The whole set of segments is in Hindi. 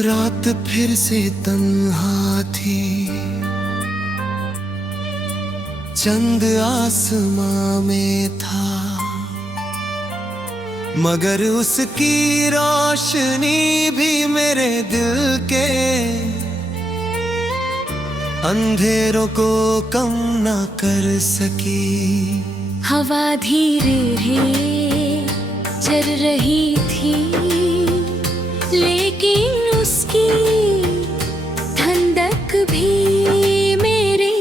रात फिर से तन्हा थी, चंद आसमां में था, मगर उसकी रोशनी भी मेरे दिल के अंधेरों को कम ना कर सकी। हवा धीरे धीरे चल रही थी, लेकिन उसकी ठंडक भी मेरी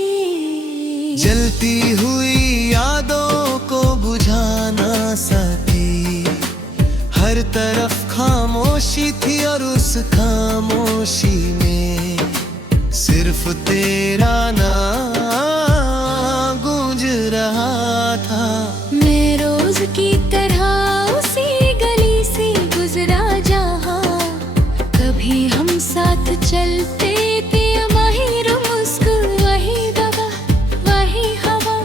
जलती हुई यादों को बुझा ना सकी। हर तरफ खामोशी थी और उस खामोशी में सिर्फ तेरा नाम गूंज रहा था। मैं रोज की तरह उसी गली से गुजरा जहाँ कभी हम साथ चलते थे। वही रुस्क, वही दवा, वही हवा,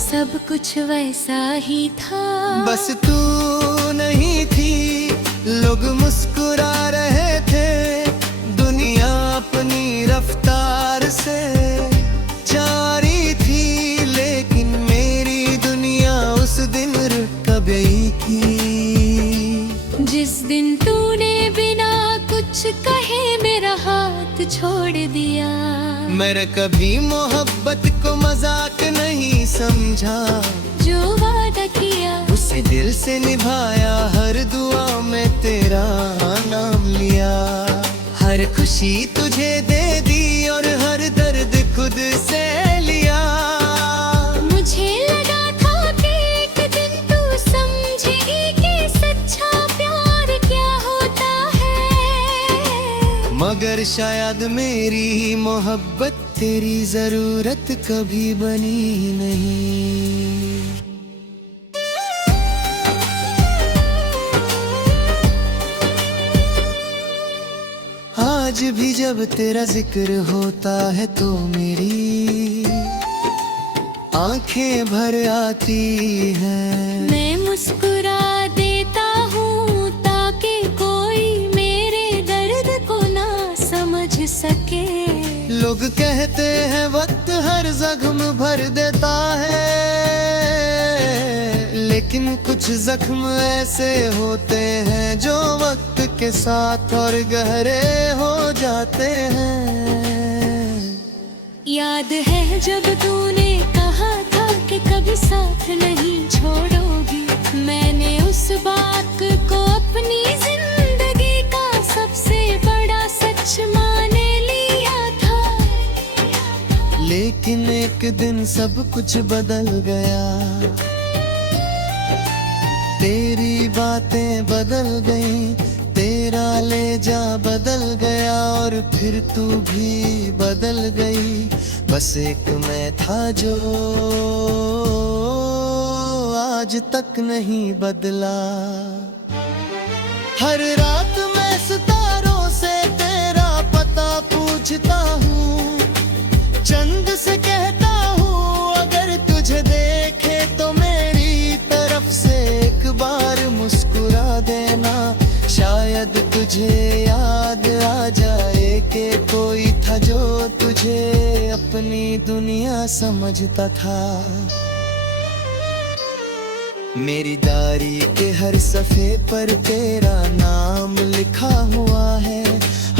सब कुछ वैसा ही था। बस तू नहीं थी, लोग मुस्कुरा रहे थे, दुनिया अपनी रफ्तार से जा रही थी, लेकिन मेरी दुनिया उस दिन रुक गई थी। जिस दिन तूने बिना कुछ कहे मेरा हाथ छोड़ दिया। मैंने कभी मोहब्बत को मजाक नहीं समझा, जो वादा किया उसे दिल से निभाया, हर दुआ में तेरा नाम लिया। हर खुशी तुझे दे दी और हर दर्द खुद से लिया। मुझे लगा था कि एक दिन तू समझेगी कि सच्चा प्यार क्या होता है, मगर शायद मेरी मोहब्बत तेरी जरूरत कभी बनी नहीं। आज भी जब तेरा जिक्र होता है तो मेरी आंखें भर आती हैं। मैं मुस्कुरा देता हूँ ताकि कोई मेरे दर्द को ना समझ सके। लोग कहते हैं वक्त हर जख्म भर देता है, लेकिन कुछ जख्म ऐसे होते हैं जो वक्त के साथ और गहरे हो जाते हैं। याद है जब तूने कहा था कि कभी साथ नहीं छोड़ोगी, मैंने उस बात को अपनी जिंदगी का सबसे बड़ा सच मान लिया था। लेकिन एक दिन सब कुछ बदल गया, तेरी बातें बदल गई, तेरा ले जा बदल गया और फिर तू भी बदल गई। बस एक मैं था जो आज तक नहीं बदला। हर रात मैं सितारों से तेरा पता पूछता हूँ, चंद से कहता हूँ अगर तुझे देखे तो मेरी तरफ से एक बार मुस्कुरा देना। शायद तुझे याद आ जाए कि कोई था जो तुझे अपनी दुनिया समझता था। मेरी डायरी के हर सफ़े पर तेरा नाम लिखा हुआ है,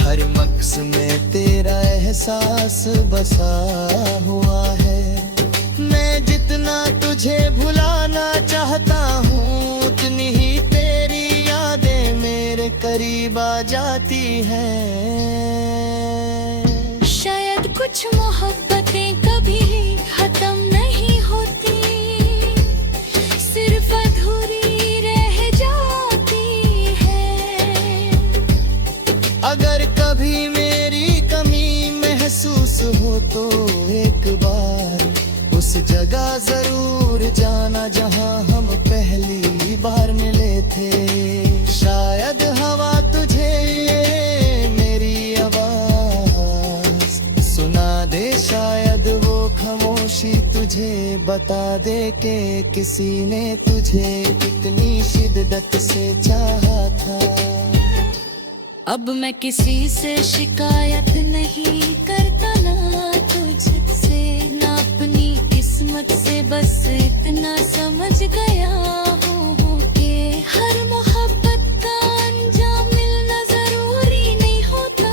हर मक्स में तेरा एहसास बसा हुआ है। मैं जितना तुझे भुलाना चाहता हूँ, उतनी ही तेरी यादें मेरे करीब आ जाती हैं। शायद कुछ मोहब्बतें कभी खत्म नहीं होती, सिर्फ अधूरी रह जाती है। अगर कभी मेरी कमी महसूस हो तो एक बार उस जगह जरूर जाना जहां हम पहली बार मिले थे। शायद हवा तुझे मेरी आवाज सुना दे, शायद वो खामोशी तुझे बता दे कि किसी ने तुझे कितनी शिद्दत से चाहा था। अब मैं किसी से शिकायत नहीं करता ना तुझसे, ना अपनी किस्मत से, बस इतना समझ गया हूँ कि हर मोहब्बत का अंजाम मिलना जरूरी नहीं होता।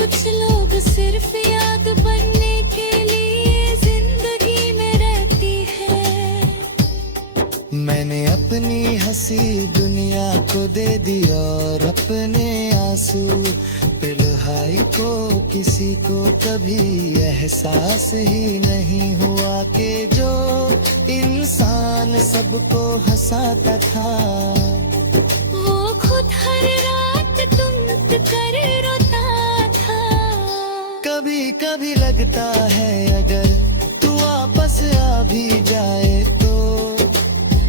कुछ लोग सिर्फ याद बनने के लिए जिंदगी में रहती है। मैंने अपनी हंसी दुनिया को दे दी और अपने आंसू पिलहाई को किसी को कभी एहसास ही नहीं हुआ कि जो इंसान सबको हंसाता था वो खुद हर रात तुम कर रोता था। कभी कभी लगता है अगर तू वापस आ भी जाए तो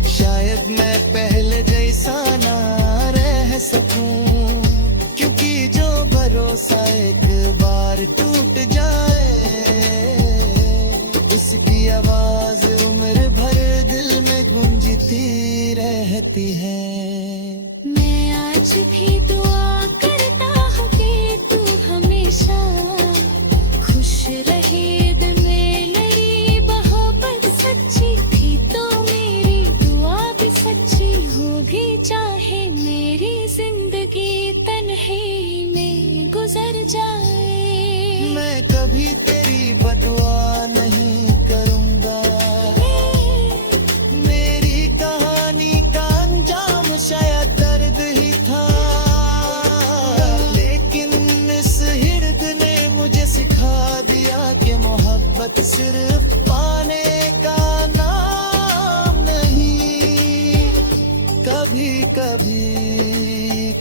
शायद मैं पहले जैसा ना रह सकूं, क्योंकि जो भरोसा एक बार टूट जाए उसकी आवाज उम्र भर दिल में गूंजती रहती है। मैं आज भी दुआ करता हूँ कि तू हमेशा खुश रहे। दिल में मेरी मोहब्बत सच्ची थी तो मेरी दुआ भी सच्ची होगी, चाहे मेरी जिंदगी तन्हाई में गुजर जाए। मैं कभी तेरी बदुआ नहीं करूंगा, मेरी कहानी का अंजाम शायद दर्द ही था, लेकिन इस हिर्द ने मुझे सिखा दिया कि मोहब्बत सिर्फ पाने का नाम नहीं, कभी कभी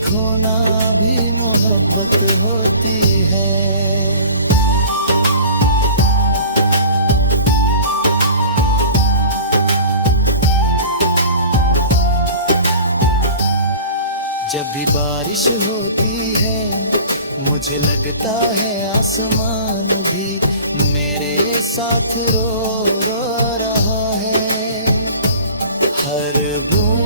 खोना भी मोहब्बत होती है। जब भी बारिश होती है मुझे लगता है आसमान भी मेरे साथ रो रो रहा है। हर बूंद